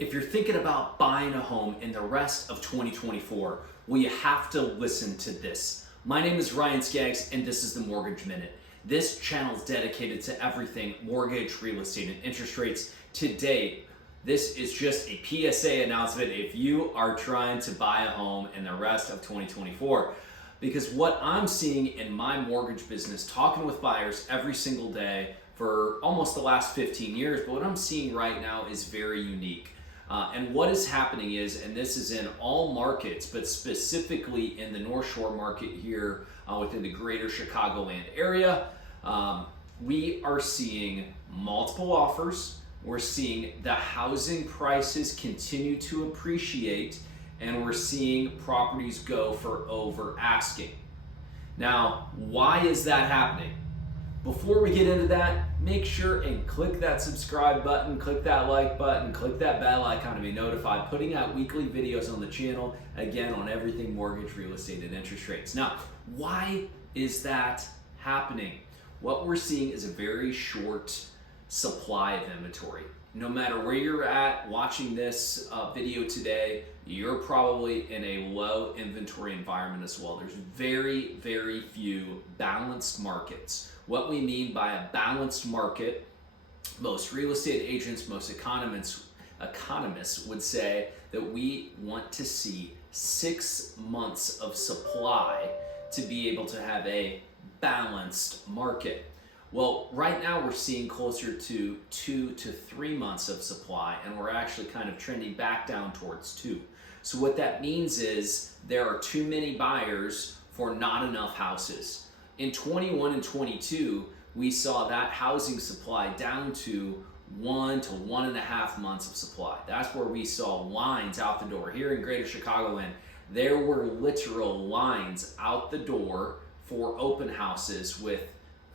If you're thinking about buying a home in the rest of 2024, well, you have to listen to this. My name is Ryan Skaggs, and this is the Mortgage Minute. This channel is dedicated to everything mortgage, real estate, and interest rates. Today, this is just a PSA announcement if you are trying to buy a home in the rest of 2024. Because what I'm seeing in my mortgage business, talking with buyers every single day for almost the last 15 years, but what I'm seeing right now is very unique. And what is happening is, and this is in all markets, but specifically in the North Shore market here within the greater Chicagoland area, we are seeing multiple offers. We're seeing the housing prices continue to appreciate, and we're seeing properties go for over asking. Now, why is that happening? Before we get into that, make sure and click that subscribe button, click that like button, click that bell icon to be notified. Putting out weekly videos on the channel, again, on everything mortgage, real estate, and interest rates. Now, why is that happening? What we're seeing is a very short supply of inventory. No matter where you're at watching this video today, you're probably in a low inventory environment as well. There's very, very few balanced markets. What we mean by a balanced market, most real estate agents, most economists would say that we want to see 6 months of supply to be able to have a balanced market. Well, right now we're seeing closer to 2 to 3 months of supply, and we're actually kind of trending back down towards 2. So what that means is there are too many buyers for not enough houses. In 21 and 22, we saw that housing supply down to 1 to 1.5 months of supply. That's where we saw lines out the door. Here in greater Chicagoland, there were literal lines out the door for open houses with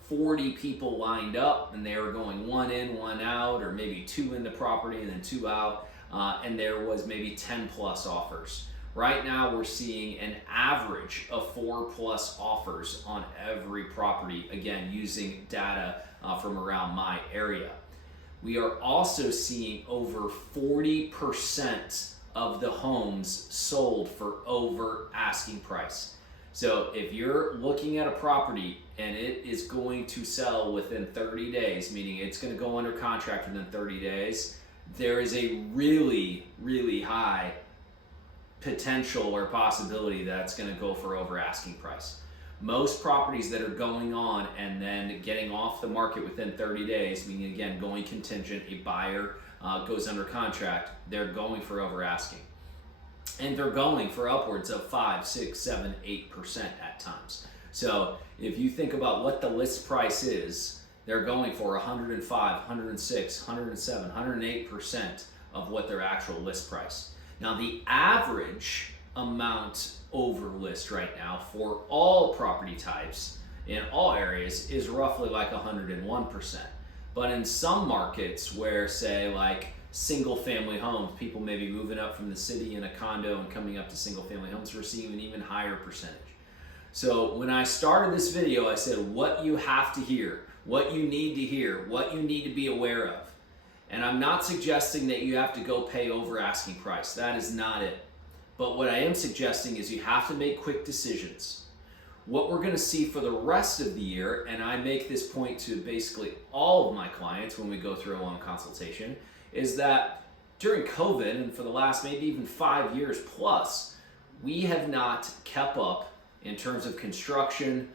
40 people lined up, and they were going 1 in, 1 out, or maybe 2 in the property and then 2 out, and there was maybe 10 plus offers. Right now we're seeing an average of 4 plus offers on every property, again using data from around my area. We are also seeing over 40% of the homes sold for over asking price. So if you're looking at a property and it is going to sell within 30 days, meaning it's going to go under contract within 30 days, there is a really, really high potential or possibility that it's going to go for over asking price. Most properties that are going on and then getting off the market within 30 days, meaning again going contingent, a buyer goes under contract, they're going for over asking. And they're going for upwards of 5, 6, 7, 8% at times. So if you think about what the list price is, they're going for 105, 106, 107, 108% of what their actual list price. Now the average amount over list right now for all property types in all areas is roughly like 101%. But in some markets where, say, like single family homes, people may be moving up from the city in a condo and coming up to single family homes, we're seeing an even higher percentage. So when I started this video, I said what you have to hear, what you need to hear, what you need to be aware of. And I'm not suggesting that you have to go pay over asking price. That is not it. But what I am suggesting is you have to make quick decisions. What we're going to see for the rest of the year, and I make this point to basically all of my clients when we go through a loan consultation, is that during COVID and for the last maybe even 5 years plus, we have not kept up in terms of construction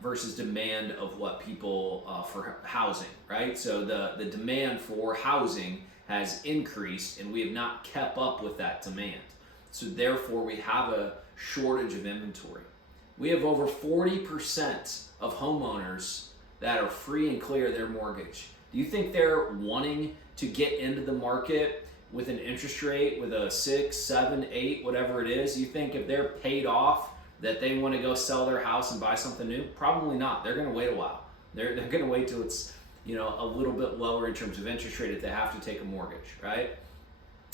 versus demand of what people for housing, right? So the demand for housing has increased and we have not kept up with that demand. So therefore we have a shortage of inventory. We have over 40% of homeowners that are free and clear of their mortgage. Do you think they're wanting to get into the market with an interest rate with a 6, 7, 8, whatever it is? You think if they're paid off that they want to go sell their house and buy something new? Probably not. They're going to wait a while. They're going to wait till it's, a little bit lower in terms of interest rate if they have to take a mortgage, right?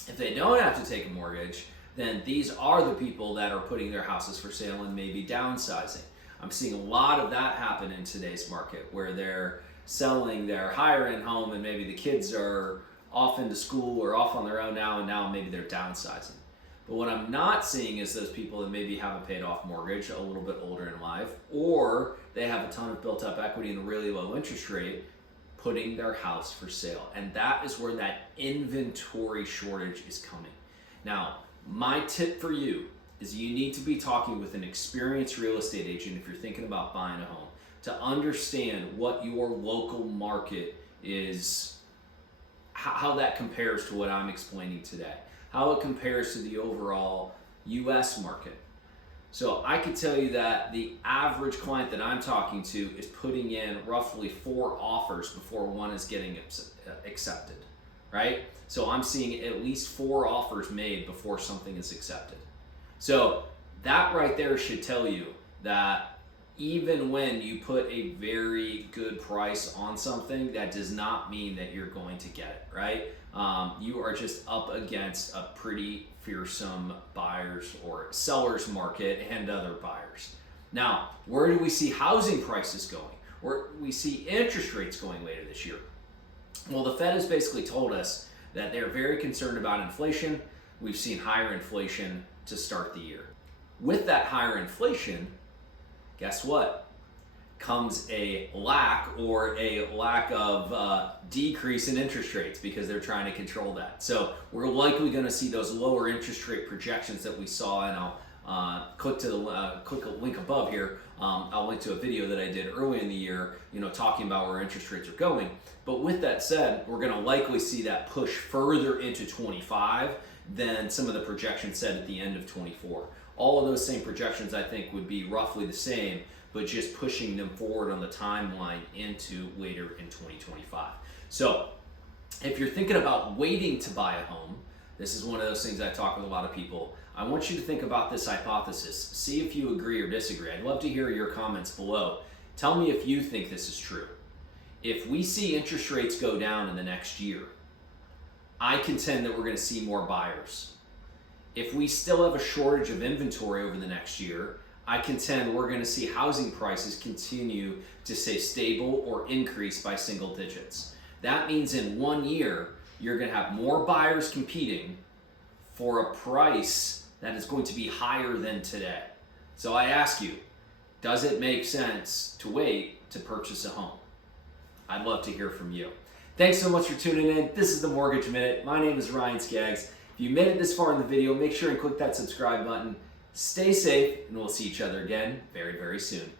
If they don't have to take a mortgage, then these are the people that are putting their houses for sale and maybe downsizing. I'm seeing a lot of that happen in today's market where they're selling their higher end home and maybe the kids are off into school or off on their own now, and now maybe they're downsizing. But what I'm not seeing is those people that maybe have a paid off mortgage, a little bit older in life, or they have a ton of built up equity and a really low interest rate, putting their house for sale. And that is where that inventory shortage is coming. Now, my tip for you is you need to be talking with an experienced real estate agent if you're thinking about buying a home, to understand what your local market is, how that compares to what I'm explaining today, how it compares to the overall US market. So I could tell you that the average client that I'm talking to is putting in roughly 4 offers before one is getting accepted, right? So I'm seeing at least 4 offers made before something is accepted. So that right there should tell you that even when you put a very good price on something, that does not mean that you're going to get it, right? You are just up against a pretty fearsome buyers or sellers market and other buyers. Now, where do we see housing prices going? Where we see interest rates going later this year? Well, the Fed has basically told us that they're very concerned about inflation. We've seen higher inflation to start the year. With that higher inflation, guess what? Comes a lack of decrease in interest rates, because they're trying to control that. So we're likely going to see those lower interest rate projections that we saw, and I'll click a link above here. I'll link to a video that I did early in the year, talking about where interest rates are going. But with that said, we're going to likely see that push further into 25 than some of the projections said at the end of 24. All of those same projections, I think, would be roughly the same, but just pushing them forward on the timeline into later in 2025. So if you're thinking about waiting to buy a home, this is one of those things I talk with a lot of people. I want you to think about this hypothesis. See if you agree or disagree. I'd love to hear your comments below. Tell me if you think this is true. If we see interest rates go down in the next year, I contend that we're going to see more buyers. If we still have a shortage of inventory over the next year, I contend we're going to see housing prices continue to stay stable or increase by single digits. That means in 1 year, you're going to have more buyers competing for a price that is going to be higher than today. So I ask you, does it make sense to wait to purchase a home? I'd love to hear from you. Thanks so much for tuning in. This is the Mortgage Minute. My name is Ryan Skaggs. If you made it this far in the video, make sure and click that subscribe button. Stay safe, and we'll see each other again very, very soon.